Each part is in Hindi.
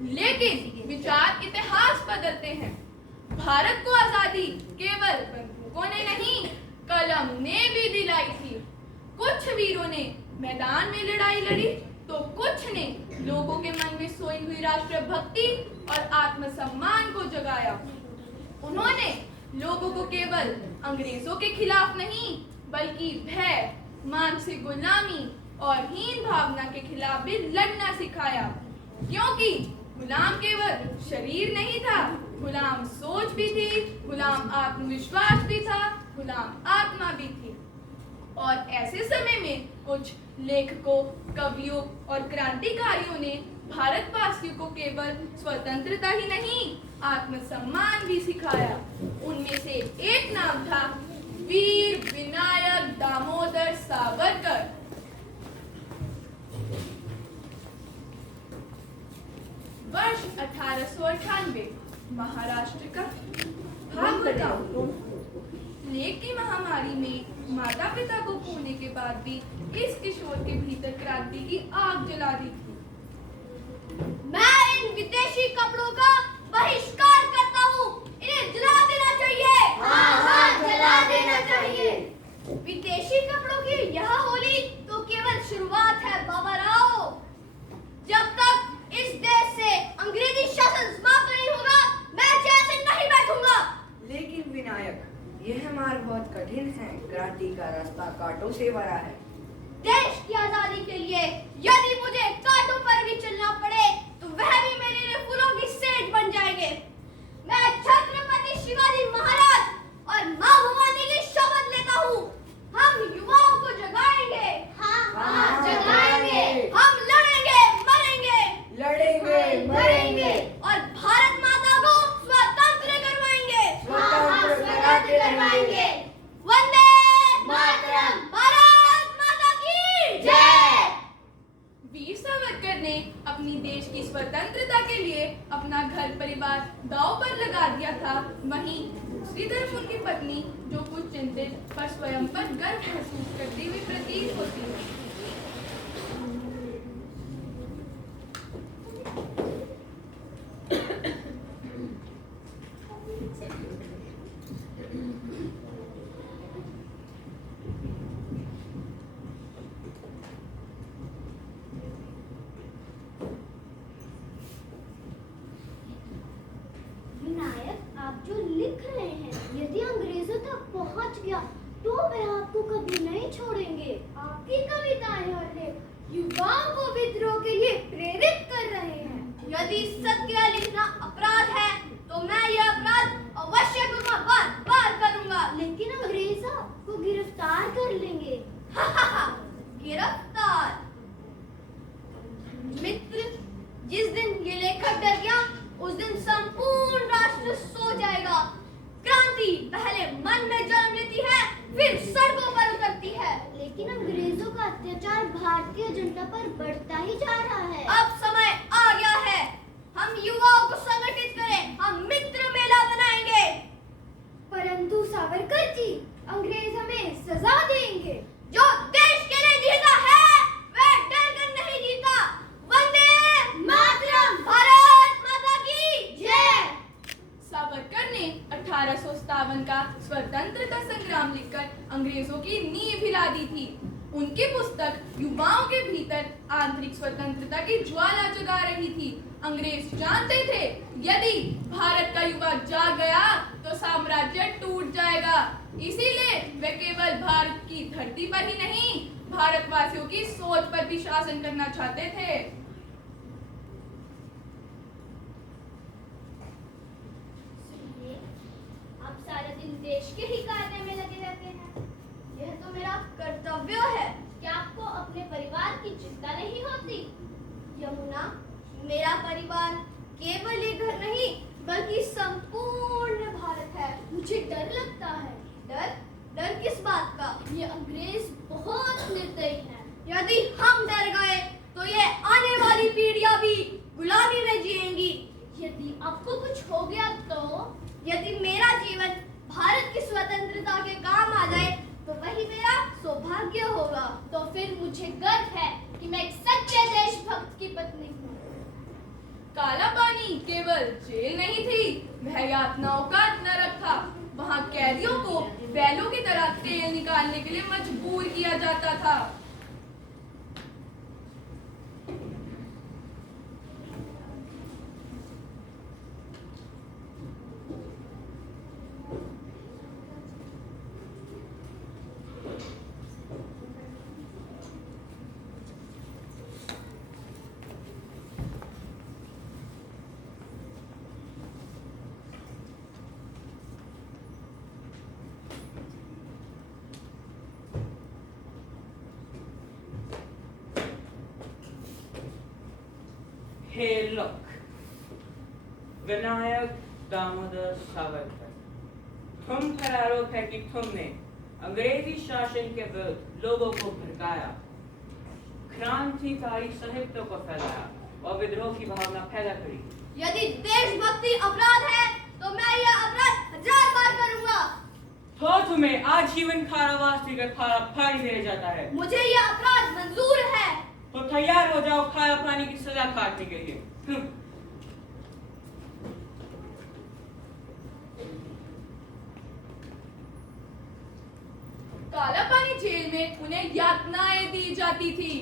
लेकिन विचार इतिहास बदलते हैं। भारत को आजादी केवल बंदूकों ने नहीं, कलम ने भी दिलाई थी। कुछ वीरों ने मैदान में लड़ाई लड़ी, तो कुछ ने लोगों के मन में सोई हुई राष्ट्रभक्ति और आत्मसम्मान को जगाया। उन्होंने लोगों को केवल अंग्रेजों के खिलाफ नहीं, बल्कि भय, मानसिक गुलामी और हीन भावना के खिलाफ भी लड़ना सिखाया। क्योंकि गुलाम केवल शरीर नहीं था, गुलाम सोच भी थी, गुलाम आत्मविश्वास भी था, गुलाम आत्मा भी थी। और ऐसे समय में कुछ लेखकों, कवियों और क्रांतिकारियों ने भारतवासियों को केवल स्वतंत्रता ही नहीं, आत्मसम्मान भी सिखाया। उनमें से एक नाम था वीर विनायक दामोदर सावरकर। वर्ष 1898 महाराष्ट्र का भाग बदलाव। प्लेग की महामारी में माता पिता को खोने के बाद भी इस किशोर के भीतर क्रांति की आग जला दी थी। मैं इन विदेशी कपड़ों का बहिष्कार करता हूँ। इन्हें जला देना चाहिए। हाँ, जला देना चाहिए। विदेशी कपड़ों की यह होली तो केवल शुरुआत है बाबा राव। जब तक इस देश से अंग्रेजी शासन समाप्त नहीं होगा, मैं चैन से नहीं बैठूंगा। लेकिन विनायक, यह मार्ग बहुत कठिन है। क्रांति का रास्ता कांटों से भरा है। देश की आजादी के लिए यदि मुझे कांटों पर भी चलना पड़े, तो वह भी मेरे लिए फूलों की सेज बन जाएंगे। मैं छत्रपति शिवाजी महाराज और मां भवानी की शपथ लेता हूँ। हम युवाओं को जगाएंगे। हाँ, जगाएंगे। हम लड़ेंगे, मरेंगे। लड़ेंगे, मरेंगे और भारत माता को स्वतंत्र करवाएंगे। हाँ, स्वतंत्र करवाएंगे। वंदे मातरम। भारत माता की जय। वीर सावरकर ने अपनी देश की स्वतंत्रता के लिए अपना घर परिवार दांव पर लगा दिया था। वहीं दूसरी तरफ उनकी पत्नी, जो कुछ चिंतित पर स्वयं पर गर्व महसूस करती हुई प्रतीत होती है। विनायक, आप जो लिख रहे हैं, यदि अंग्रेजों तक पहुंच गया तो वे आपको कभी नहीं छोड़ेंगे। आपकी कविताएं और लेख युवाओं को विद्रोह के लिए प्रेरित कर रहे हैं। यदि सत्य लिखना अपराध है, तो मैं यह अपराध अवश्य करूंगा, बार बार करूंगा। लेकिन अंग्रेज आपको गिरफ्तार कर लेंगे। गिरफ्तार? मित्र, जिस दिन ये लेखक डर गया, उस दिन संपूर्ण राष्ट्र सो जाएगा। क्रांति पहले मन में जन्म लेती है, फिर सड़कों पर उतरती है। लेकिन अंग्रेजों का अत्याचार भारतीय जनता पर बढ़ता ही जा रहा है। अब समय आ गया है, हम युवाओं को संगठित करें, हम मित्र मेला बनाएंगे। परंतु सावरकर जी, अंग्रेज हमें सजा देंगे। जो देश के लिए जीता है, वह डर कर नहीं जीता। वंदे मातरम। भारत माता की जय। सावरकर ने 1857 का स्वतंत्रता संग्राम लिखकर अंग्रेजों की नींव हिला दी थी। उनकी पुस्तक युवाओं के भीतर आंतरिक स्वतंत्रता की ज्वाला जगा रही थी। अंग्रेज जानते थे, यदि भारत का युवा जाग गया तो साम्राज्य टूट जाएगा। इसीलिए वे केवल भारत की धरती पर ही नहीं, भारतवासियों की सोच पर भी शासन करना चाहते थे। आप सारे दिन देश के ही कार्य में लगे रहते हैं। यह तो मेरा कर्तव्य है। क्या आपको अपने परिवार की चिंता नहीं होती? यमुना, मेरा परिवार केवल ये घर नहीं, बल्कि संपूर्ण भारत है। मुझे डर लगता है। डर? डर किस बात का? ये अंग्रेज बहुत निर्दयी हैं। यदि हम डर गए, तो ये आने वाली पीढ़ियां भी गुलामी में जिएंगी। यदि आपको कुछ हो गया तो? यदि मेरा जीवन भारत की स्वतंत्रता के काम आ जाए, तो वही मेरा सौभाग्य होगा। तो फिर मुझे गर्व है कि मैं एक सच्चे देशभक्त की पत्नी हूँ। काला केवल जेल नहीं थी, वह यातनाओं का नरक था। वहां कैदियों को बैलों की तरह तेल निकालने के लिए मजबूर किया जाता था। Hey, look. विनायक दामोदर सावरकर, तुम पर आरोप है कि तुमने अंग्रेजी शासन के विरुद्ध लोगों को भड़काया, क्रांतिकारी साहित्य को फैलाया और विद्रोह की भावना पैदा करी। यदि देशभक्ति अपराध है तो मैं यह अपराध 1000 बार करूंगा। तो तुम्हें आजीवन कारावास देकर खारा पानी दिया जाता है। मुझे यह अपराध मंजूर है। तो तैयार हो जाओ खारा पानी की सजा काटने के लिए। काला पानी जेल में उन्हें यातनाएं दी जाती थी।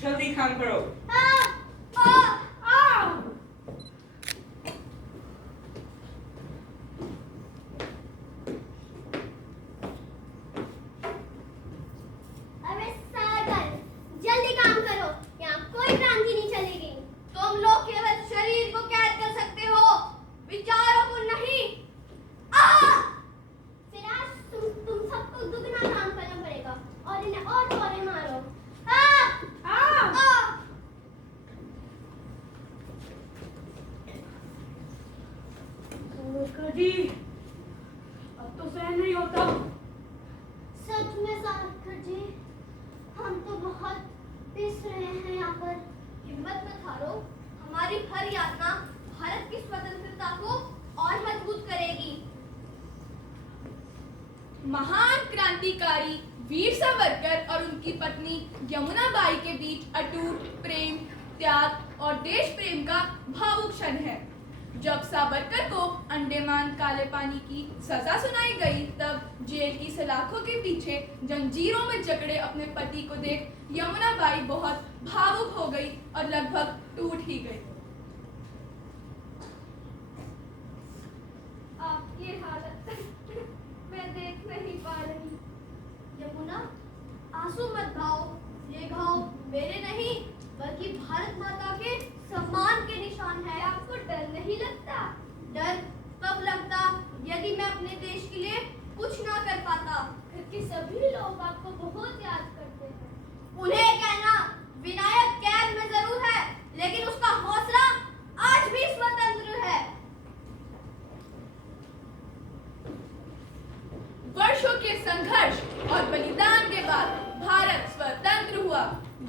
जल्दी काम करो। अरे सागर, जल्दी काम करो, यहाँ कोई क्रांति नहीं चलेगी। तुम लोग केवल शरीर को कैद कर सकते हो, विचारों को नहीं। फिर आज तुम सबको दुगना काम करना पड़ेगा और इन्हें और थोड़े मारो। जी, अब तो सहन नहीं होता। सच में सागर जी, हम तो बहुत पिस रहे हैं यहाँ पर। हिम्मत मत हारो, हमारी हर यातना भारत की स्वतंत्रता को और मजबूत करेगी। महान क्रांतिकारी वीर सावरकर और उनकी पत्नी यमुनाबाई के बीच अटूट प्रेम, त्याग और देश प्रेम का भावुक क्षण है। जब सावरकर को अंडमान काले पानी की सजा सुनाई गई, तब जेल की सलाखों के पीछे जंजीरों में जकड़े अपने पति को देख यमुनाबाई बहुत भावुक हो गई और लगभग टूट ही गई। आपकी हालत मैं देख नहीं पा रही। यमुना, आंसू मत बहाओ। ये घाव मेरे नहीं बल्कि भारत माता के सम्मान के निशान है। आपको डर नहीं लगता? डर तब लगता यदि मैं अपने देश के लिए कुछ ना कर पाता। घर के सभी लोग आपको बहुत याद करते हैं। उन्हें कहना विनायक कैद में जरूर है, लेकिन उसका हौसला आज भी स्वतंत्र है। वर्षों के संघर्ष और बलिदान के बाद भारत स्वतंत्र हुआ,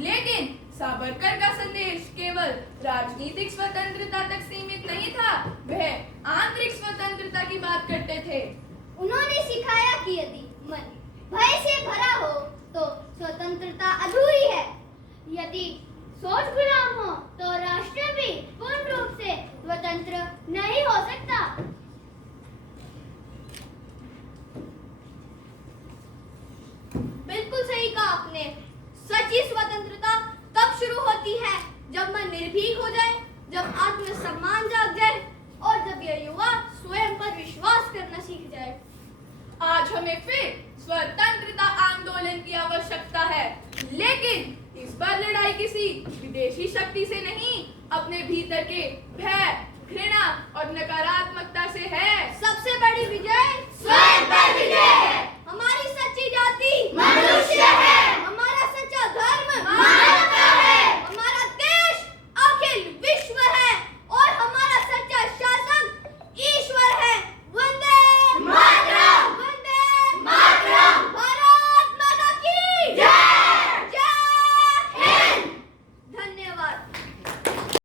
लेकिन सावरकर का संदेश केवल राजनीतिक स्वतंत्रता तक सीमित नहीं था, वह आंतरिक स्वतंत्रता की बात करते थे। उन्होंने सिखाया कि यदि मन भय से भरा हो तो स्वतंत्रता अधूरी है। यदि सोच गुलाम हो तो राष्ट्र भी पूर्ण रूप से स्वतंत्र नहीं हो सकता। बिल्कुल सही कहा आपने। सच्ची स्वतंत्रता तब शुरू होती है जब मन निर्भीक हो जाए, जब आत्मसम्मान जाग जाए और जब यह युवा स्वयं पर विश्वास करना सीख जाए। आज हमें फिर स्वतंत्रता आंदोलन की आवश्यकता है, लेकिन इस बार लड़ाई किसी विदेशी शक्ति से नहीं, अपने भीतर के भय, घृणा और नकारात्मकता से है। सबसे बड़ी विजय